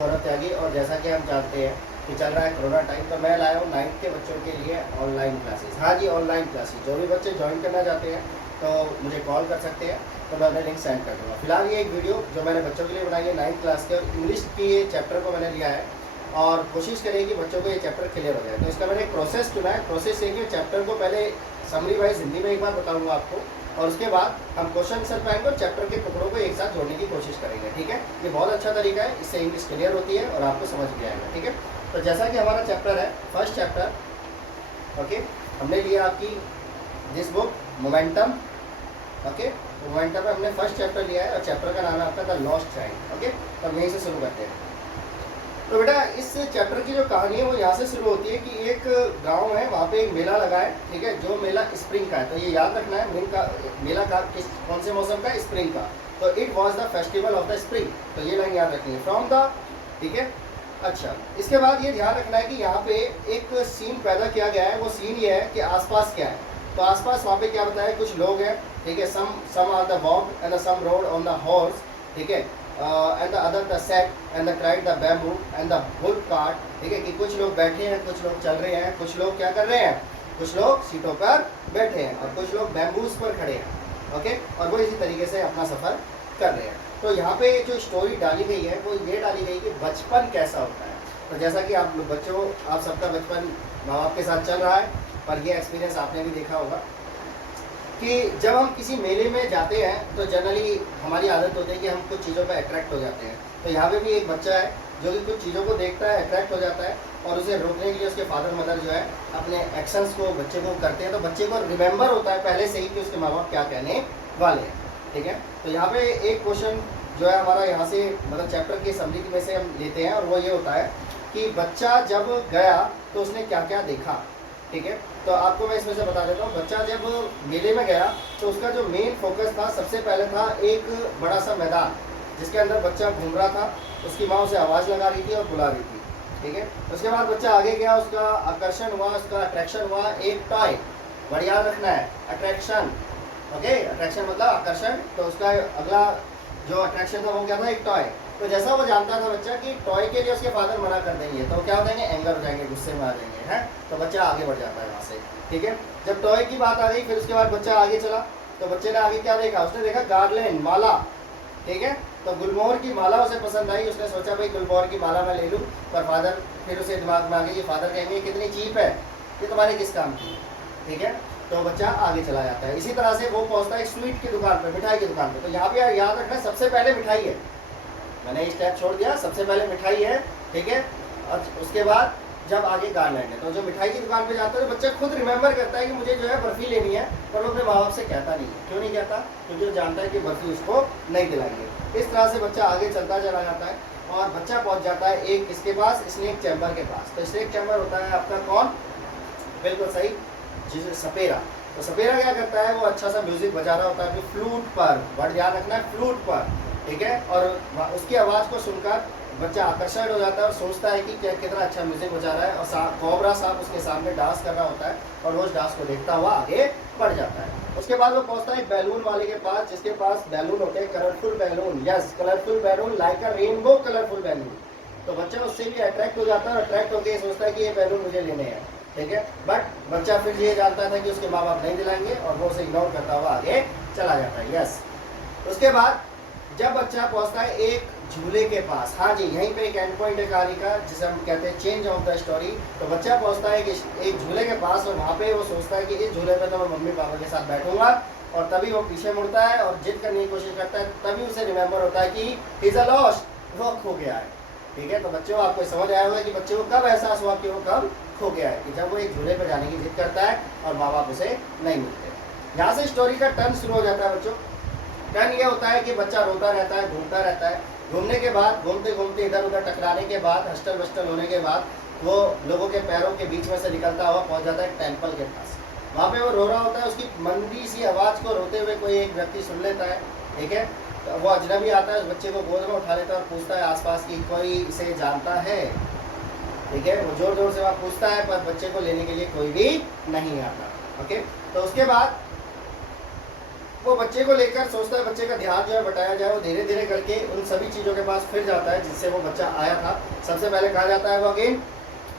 गौरव त्यागी। और जैसा कि हम जानते हैं कि चल रहा है कोरोना टाइम, तो मैं लाया हूँ 9th के बच्चों के लिए ऑनलाइन क्लासेस। हाँ जी, ऑनलाइन क्लासेस। जो भी बच्चे ज्वाइन करना चाहते हैं तो मुझे कॉल कर सकते हैं, तो मैं अपने लिंक सेंड कर दूँगा। फिलहाल ये एक वीडियो जो मैंने बच्चों के लिए बनाई है 9th क्लास के, और इंग्लिश की चैप्टर को मैंने लिया है और कोशिश करें कि बच्चों को ये चैप्टर क्लियर हो जाए। तो इसका मैंने एक प्रोसेस चुना है। प्रोसेस ये कि चैप्टर को पहले समरी वाइज हिंदी में एक बार बताऊँगा आपको, और उसके बाद हम क्वेश्चन आंसर पाएंगे और चैप्टर के टुकड़ों को एक साथ जोड़ने की कोशिश करेंगे। ठीक है, ये बहुत अच्छा तरीका है, इससे इंग्लिश क्लियर होती है और आपको समझ भी आएगा। ठीक है, तो जैसा कि हमारा चैप्टर है फर्स्ट चैप्टर, ओके, हमने लिया आपकी this book momentum. Okay, momentum में हमने फर्स्ट चैप्टर लिया है और चैप्टर का नाम है आपका द लॉस्ट चाइल्ड। ओके, तो हम यहीं से शुरू करते हैं। तो बेटा इस चैप्टर की जो कहानी है वो यहाँ से शुरू होती है कि एक गांव है, वहाँ पे एक मेला लगा है। ठीक है, जो मेला स्प्रिंग का है, तो ये याद रखना है मेला का किस कौन से मौसम का, स्प्रिंग का। तो it was the festival of the spring, तो ये लाइन याद रखनी है, फ्रॉम द। ठीक है, अच्छा, इसके बाद ये ध्यान रखना है कि यहाँ पे एक सीन पैदा किया गया है। वो सीन ये है कि आसपास क्या है। तो आसपास वहाँ पे क्या बताया, कुछ लोग हैं। ठीक है, some are the walk and some rode on the horse. ठीक है, and the other the set and the cried the bamboo and the bull cart. ठीक है, कि कुछ लोग बैठे हैं, कुछ लोग चल रहे हैं, कुछ लोग क्या कर रहे हैं, कुछ लोग सीटों पर बैठे हैं और कुछ लोग बैम्बूस पर खड़े हैं। ओके, और वो इसी तरीके से अपना सफ़र कर रहे हैं। तो यहाँ पे जो स्टोरी डाली गई है वो ये डाली गई कि बचपन कैसा होता है। तो जैसा कि आप बच्चों, आप सबका बचपन माँ बाप के साथ चल रहा है, पर ये एक्सपीरियंस आपने भी देखा होगा कि जब हम किसी मेले में जाते हैं तो जनरली हमारी आदत होती है कि हम कुछ चीज़ों पर अट्रैक्ट हो जाते हैं। तो यहाँ पे भी एक बच्चा है जो कि कुछ चीज़ों को देखता है, अट्रैक्ट हो जाता है, और उसे रोकने के लिए उसके फादर मदर जो है अपने एक्शंस को बच्चे को करते हैं। तो बच्चे को रिमेंबर होता है पहले से ही कि उसके माँ बाप क्या कहने वाले हैं। ठीक है, तो यहाँ पे एक क्वेश्चन जो है हमारा यहाँ से मतलब चैप्टर की समरी में से हम लेते हैं, और वो ये होता है कि बच्चा जब गया तो उसने क्या क्या देखा। ठीक है, तो आपको मैं इसमें से बता देता हूँ। बच्चा जब मेले में गया तो उसका जो मेन फोकस था, सबसे पहले था एक बड़ा सा मैदान जिसके अंदर बच्चा घूम रहा था। उसकी माँ उसे आवाज़ लगा रही थी और बुला रही थी। ठीक है, उसके बाद बच्चा आगे गया, उसका आकर्षण हुआ, उसका अट्रैक्शन हुआ एक टॉय। बड़ा याद रखना है, अट्रैक्शन। ओके, अट्रैक्शन मतलब आकर्षण। तो उसका अगला जो अट्रैक्शन था वो क्या था, एक टॉय। तो जैसा वो जानता था बच्चा कि टॉय के लिए उसके फादर मना कर देंगे तो क्या हो जाएंगे, एंगर हो जाएंगे, गुस्से में आ जाएंगे, हैं। तो बच्चा आगे बढ़ जाता है वहाँ से। ठीक है, जब टॉय की बात आ गई फिर उसके बाद बच्चा आगे चला। तो बच्चे ने आगे क्या देखा, उसने देखा गार्लैंड, माला। ठीक है, तो गुलमोहर की माला उसे पसंद आई। उसने सोचा भाई गुलमोहर की माला मैं ले लूँ, पर फादर फिर उसे दिमाग में आ गई कि फादर कहेंगे कितनी चीप है, ये तुम्हारे किस काम की। ठीक है, तो बच्चा आगे चला जाता है। इसी तरह से वो पहुंचता है स्वीट की दुकान पर, मिठाई की दुकान पर। तो यहाँ पे याद रखना सबसे पहले मिठाई है, मैंने स्टेप छोड़ दिया, सबसे पहले मिठाई है। ठीक है, और उसके बाद जब आगे गार्लैंड है, तो जो मिठाई की दुकान पे जाता है तो बच्चा खुद रिमेंबर करता है कि मुझे जो है बर्फ़ी लेनी है, पर वो अपने माँ बाप से कहता नहीं है। क्यों नहीं कहता, क्योंकि वो जानता है कि बर्फ़ी उसको नहीं दिलाएंगे। इस तरह से बच्चा आगे चलता चला जाता है और बच्चा पहुँच जाता है एक इसके पास, स्नेक चैम्बर के पास। तो स्नेक चैम्बर होता है आपका कौन, बिल्कुल सही, जिसे सपेरा। तो सपेरा क्या करता है, वो अच्छा सा म्यूजिक बजा रहा होता है अपनी फ्लूट पर, वर्ड याद रखना है, फ्लूट पर। ठीक है, और उसकी आवाज़ को सुनकर बच्चा आकर्षित हो जाता है और सोचता है कि क्या कितना अच्छा म्यूजिक बजा रहा है। और कोबरा साहब उसके सामने डांस कर रहा होता है और वो उस डांस को देखता हुआ आगे बढ़ जाता है। उसके बाद वो पहुंचता है एक बैलून वाले के पास, जिसके पास बैलून होते हैं, colourful balloon. Yes, colourful balloon, like अ रेनबो कलरफुल बैलून। तो बच्चा उससे भी अट्रैक्ट हो जाता है और अट्रैक्ट होकर सोचता है कि ये बैलून मुझे लेने हैं। ठीक है, बट बच्चा फिर ये जानता था कि उसके माँ बाप नहीं दिलाएंगे और वो उसे इग्नोर करता हुआ आगे चला जाता है। यस, उसके बाद जब बच्चा पहुंचता है एक झूले के पास, हाँ जी, यहीं पे एक एंड पॉइंट है कहानी का जिसे हम कहते हैं चेंज ऑफ द स्टोरी। तो बच्चा पहुंचता है एक झूले के पास और वहाँ पे वो सोचता है कि इस झूले पे तो मैं मम्मी पापा के साथ बैठूंगा, और तभी वो पीछे मुड़ता है और जिद करने की कोशिश करता है। तभी उसे रिमेंबर होता है कि इज अ लॉस्ट, वो खो गया है। ठीक है, तो बच्चों आपको समझ आया होगा कि बच्चे को कब एहसास हुआ कि वो कब खो गया है, कि जब वो एक झूले पर जाने की जिद करता है और माँ बाप उसे नहीं मिलते। यहाँ से स्टोरी का टर्न शुरू हो जाता है बच्चों। टर्न ये होता है कि बच्चा रोता रहता है, घूमता रहता है। घूमने के बाद, घूमते घूमते इधर उधर टकराने के बाद, हस्टल वस्टल होने के बाद, वो लोगों के पैरों के बीच में से निकलता हुआ पहुंच जाता है एक टेम्पल के पास। वहाँ पे वो रो रहा होता है, उसकी मंदी सी आवाज़ को रोते हुए कोई एक व्यक्ति सुन लेता है। ठीक है, तो वो अजनबी आता है, उस बच्चे को गोद में उठा लेता है और पूछता है आसपास की कोई इसे जानता है। ठीक है, वो जोर जोर से वहाँ पूछता है, पर बच्चे को लेने के लिए कोई भी नहीं आता। ओके, तो उसके बाद वो बच्चे को लेकर सोचता है, बच्चे का ध्यान जो है बटाया जाए, वो धीरे धीरे करके उन सभी चीज़ों के पास फिर जाता है जिससे वो बच्चा आया था। सबसे पहले कहा जाता है वो अगेन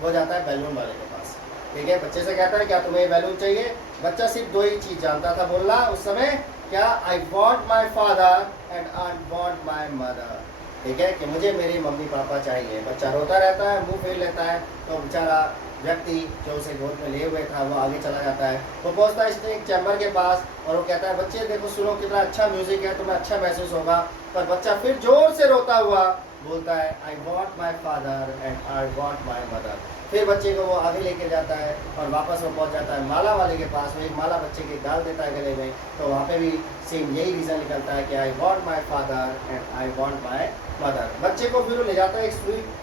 वो जाता है बैलून वाले के पास, ठीक है। बच्चे से कहता है क्या तुम्हें बैलून चाहिए। बच्चा सिर्फ दो ही चीज़ जानता था बोलना उस समय, क्या, I want my father and I want my mother, ठीक है, कि मुझे मेरे मम्मी पापा चाहिए। बच्चा रोता रहता है, मुंह फेर लेता है, तो बेचारा व्यक्ति जो उसे गोद में लिए हुए था वो आगे चला जाता है। वो पहुंचता है स्नेक चैम्बर के पास और वो कहता है बच्चे देखो सुनो कितना अच्छा म्यूजिक है, तुम्हें अच्छा महसूस होगा। पर बच्चा फिर जोर से रोता हुआ बोलता है I want my father and I want my mother. फिर बच्चे को वो आगे लेके जाता है और वापस वो पहुंच जाता है माला वाले के पास। वो एक माला बच्चे के डाल देता है गले में, तो वहाँ पे भी सेम यही रीज़न निकलता है कि I want my father and I want my mother. बच्चे को फिर वो ले जाता है एक स्वीट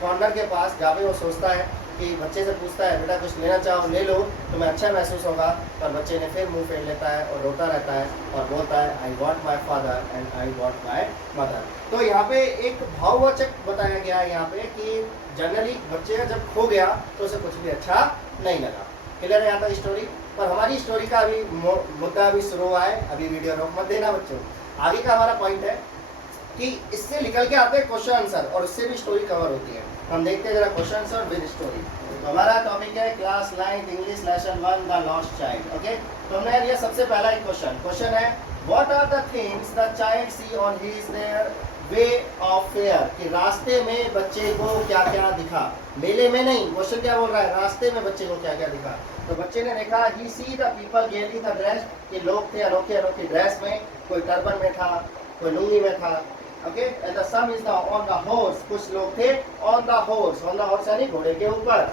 कॉर्नर के पास जहाँ पे वो सोचता है कि बच्चे से पूछता है बेटा कुछ लेना चाहो ले लो, तुम्हें अच्छा महसूस होगा। पर बच्चे ने फिर मुंह फेर लेता है और रोता रहता है और बोलता है I want my father and I want my mother. तो यहाँ पे एक भाववाचक बताया गया है यहाँ पे कि जनरली बच्चे जब खो गया तो उसे कुछ भी अच्छा नहीं लगा। क्लियर है यहाँ तक स्टोरी। पर हमारी स्टोरी का अभी मुद्दा अभी शुरू हुआ है, अभी वीडियो रोक मत देना बच्चों। आगे का हमारा पॉइंट है कि इससे निकल के आते हैं क्वेश्चन आंसर और इससे भी स्टोरी कवर होती है। हम देखते हैं जरा क्वेश्चन आंसर विद स्टोरी। तो हमारा टॉपिक है class 9 English lesson 1 the lost child. Okay, तो हमने लिया सबसे पहला एक क्वेश्चन है what are the things the child see on his their way of fair, कि रास्ते में बच्चे को क्या क्या दिखा। मेले में नहीं, क्वेश्चन क्या बोल रहा है, रास्ते में बच्चे को क्या क्या दिखा। तो बच्चे ने देखा ही सी द पीपल गेली द ड्रेस, कि लोग थे अनोखे अनोखे ड्रेस में, कोई टर्बन में था, कोई लुंगी में था। Okay, and the some is the on the horse, कुछ लोग थे ऑन द हॉर्स यानी घोड़े के ऊपर,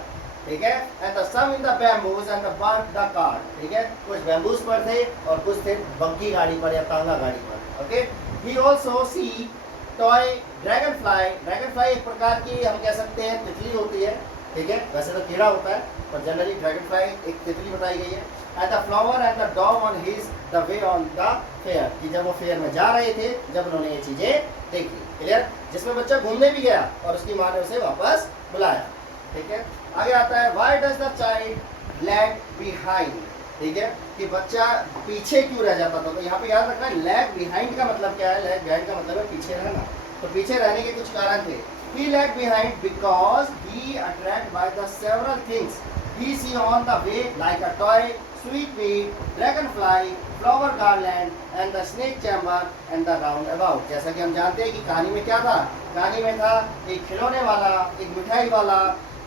ठीक है। And the some in the bamboos and the bird the car, ठीक है, कुछ बैम्बूज पर थे और कुछ थे बग्गी गाड़ी पर या तांगा गाड़ी पर। Okay, he also see toy dragon fly एक प्रकार की हम कह सकते हैं तितली होती है, ठीक है, वैसे तो कीड़ा होता है पर जनरली ड्रैगन फ्लाई एक तितली बताई गई है। And the flower and the dog on his the way on the fair, कि जब वो फेयर में जा रहे थे जब उन्होंने ये चीजें देखी। क्लियर, जिसमें बच्चा घूमने भी गया और उसकी माँ ने उसे वापस बुलाया, ठीक है। आगे आता है why does the child lag behind, ठीक है, कि बच्चा पीछे क्यों रह जाता था। तो यहाँ पे याद रखना लैग बिहाइंड का मतलब क्या है, लैग बिहाइंड का मतलब है पीछे रहना। तो पीछे रहने के कुछ कारण थे। He lagged behind because he attracted by the several things he see on the way like a toy, sweetmeat, dragonfly, flower garland and the snake chamber and the roundabout। जैसा कि हम जानते हैं कि कहानी में क्या था, कहानी में था एक खिलौने वाला, एक मिठाई वाला,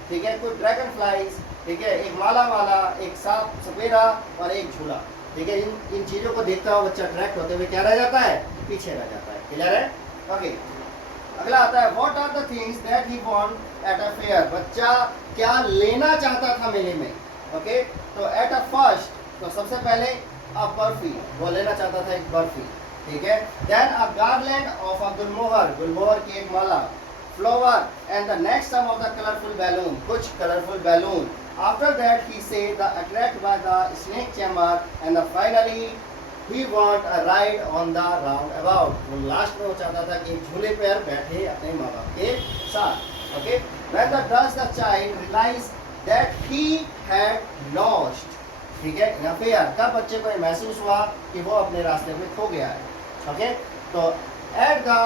ठीक है, कुछ ड्रैगन फ्लाइज, ठीक है, एक माला वाला, एक सांप सपेरा और एक झूला, ठीक है। इन चीज़ों को देखता हुआ बच्चा अट्रैक्ट होते हुए क्या रह जाता है, पीछे रह जाता है। क्लियर है। ओके, अगला आता है what are the things that he want at a fair, बच्चा क्या लेना चाहता था मेले में। ओके, तो एट अ फर्स्ट, तो सबसे पहले अ बर्फी, वो लेना चाहता था एक बर्फी, ठीक है। Then a garland of a gulmohar की एक माला, flower and the next some of the colourful balloon, कुछ colourful balloon. After that he से the attract by the snake charmer and the finally he want a ride on the roundabout। Last में वो चाहता था कि झूले पर बैठे अपने माँ बाप के साथ। Okay, when the child realized that he had lost, ठीक है, यहाँ पे यार कब बच्चे को महसूस हुआ कि वो अपने रास्ते में खो गया है। ओके, तो at the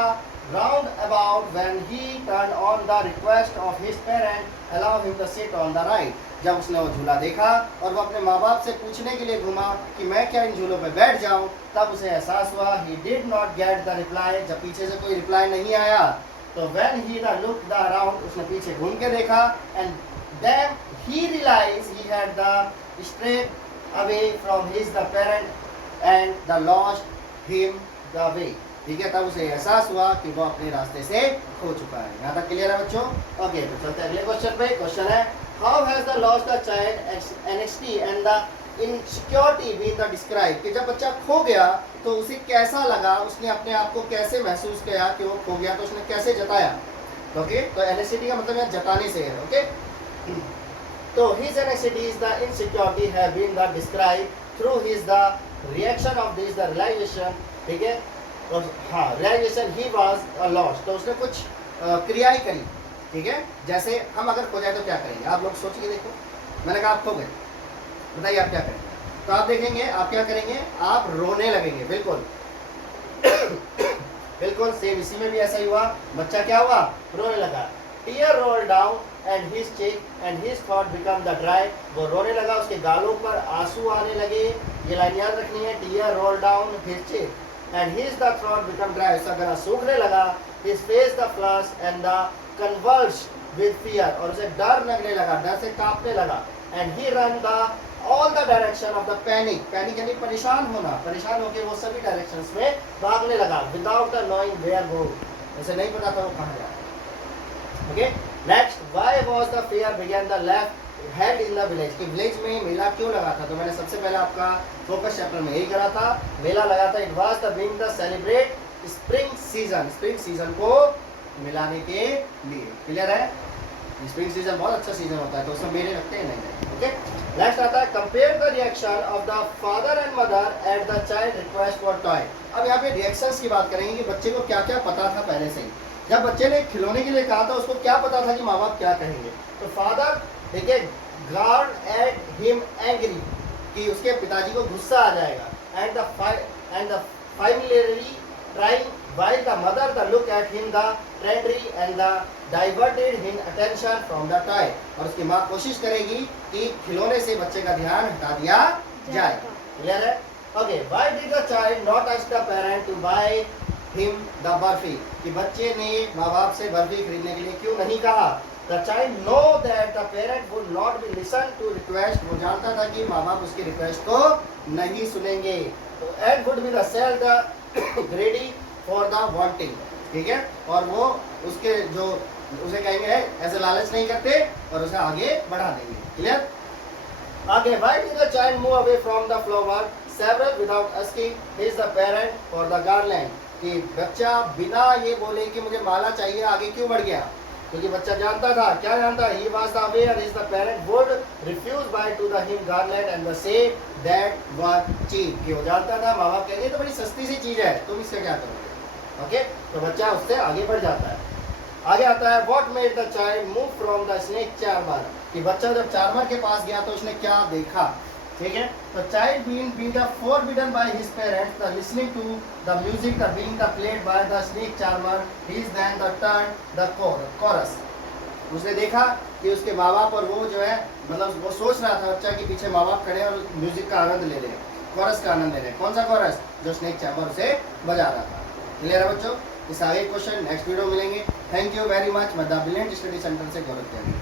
roundabout when he turned on the request of his parent allow him to sit on the ride, जब उसने वो झूला देखा और वो अपने माँ बाप से पूछने के लिए घूमा कि मैं क्या इन झूलों पे बैठ जाऊं, तब उसे एहसास हुआ he did not get the reply, जब पीछे से कोई रिप्लाई नहीं आया। तो when he looked around, उसने पीछे घूम के देखा and then he realized he had the strayed away from his the parent and the lost him the way, ठीक है, तब उसे एहसास हुआ कि वो अपने रास्ते से खो चुका है। यहाँ तक क्लियर है बच्चों। ओके, तो चलते हैं अगले क्वेश्चन पे। क्वेश्चन है how has the lost the child anxiety and the insecurity been the describe, कि जब बच्चा खो गया तो उसे कैसा लगा, उसने अपने आप को कैसे महसूस किया कि वो खो गया, तो उसने कैसे जताया। ओके, तो एंग्जाइटी का मतलब यहाँ जताने से है। ओके, तो his anxiety is the insecurity have been the describe through his the reaction of this the realization, ठीक है। और हाँ, रियलाइजेशन ही वाज लॉस्ट, तो उसने कुछ क्रियाएं करी, ठीक है। जैसे हम अगर खो जाए तो क्या करेंगे, आप लोग सोच के देखो। मैंने कहा आप खो गए, बताइए आप क्या करेंगे। तो आप देखेंगे आप क्या करेंगे, आप रोने लगेंगे। बिल्कुल बिल्कुल सेम इसी में भी ऐसा ही हुआ, बच्चा क्या हुआ, रोने लगा। Tear roll down and his cheek and his थॉट बिकम द ड्राई, वो रोने लगा, उसके गालों पर आंसू आने लगे। ये लाइन याद रखनी है, tear roll down his cheek and his the throat become dry, उसका गला सूखने लगा। His face the flush and the converge with fear, और उसे डर लगने लगा, डर से कांपने लगा। And he run the all the direction of the panic, panic यानी परेशान होना, परेशान होकर वो सभी डायरेक्शंस में भागने लगा। Without the knowing where go, उसे नहीं पता था वो कहाँ जा रहा है। Okay, next, why was the fair begin the left held in the village, कि विलेज में मेला क्यों लगा था। तो मैंने सबसे पहले आपका फोकस चैप्टर में यही करा था, मेला लगा था। It was the being the celebrate spring season, spring season को मिलाने के लिए। क्लियर है, स्प्रिंग सीजन बहुत अच्छा सीजन होता है, तो उसमें मेले लगते हैं नहीं। ओके, नेक्स्ट आता है, compare the reaction of the father and mother at the child request for toy. अब यहाँ पे रिएक्शंस की बात करेंगे कि बच्चे को क्या क्या पता था पहले से ही। जब बच्चे ने खिलौने के लिए कहा था, उसको क्या पता था कि माँ बाप क्या कहेंगे। तो फादर देखिए गार्ड एट हिम एंग्री, कि उसके पिताजी को गुस्सा आ जाएगा। And the finally trying while the mother the look at him the tenderly and the diverted his attention from the toy, और उसकी माँ कोशिश करेगी कि खिलौने से बच्चे का ध्यान हटा दिया जाए। क्लियर है, okay. why did the child not ask the parent to buy him the barfi, कि बच्चे ने माँ बाप से बर्फी खरीदने के लिए क्यों नहीं कहा। the child know that the parent would not be listen to request, वो जानता था कि माँ बाप उसकी रिक्वेस्ट को नहीं सुनेंगे। तो and would be the sell the greedy for the wanting, ठीक है, और वो उसके जो उसे कहेंगे ऐसे लालच नहीं करते और उसे आगे बढ़ा देंगे। क्लियर, आगे, why did the child move away from the flower several without asking his the parent for the garland, कि बच्चा बिना ये बोले कि मुझे माला चाहिए आगे क्यों बढ़ गया, क्योंकि बच्चा जानता था, क्या जानता, he was the aware his the parent would refuse by to the him garland and the say that was cheap, कि वो जानता था माँ बाप कहेंगे तो बड़ी सस्ती सी चीज है, तुम इससे क्या करोगे। ओके, तो बच्चा उससे आगे बढ़ जाता है। आगे आता है, what made the child move from the snake charmer, कि बच्चा जब चार्मर के पास गया तो उसने क्या देखा। ठीक है, तो child being the forbidden by his parents the listening to the music the being the played by the snake charmer he is then the turn the chorus, उसने देखा कि उसके माँ बाप और वो जो है, मतलब वो सोच रहा था बच्चा कि पीछे माँ बाप खड़े हैं और म्यूजिक का आनंद ले रहे हैं, कोरस का आनंद ले रहे हैं। कौन सा कोरस, जो स्नेक चार्मर उसे बजा रहा था। क्लियर है बच्चों, इस आगे क्वेश्चन नेक्स्ट वीडियो मिलेंगे। Thank you very much. मैं द ब्रिलियंट स्टडी सेंटर से गौरव त्यागी।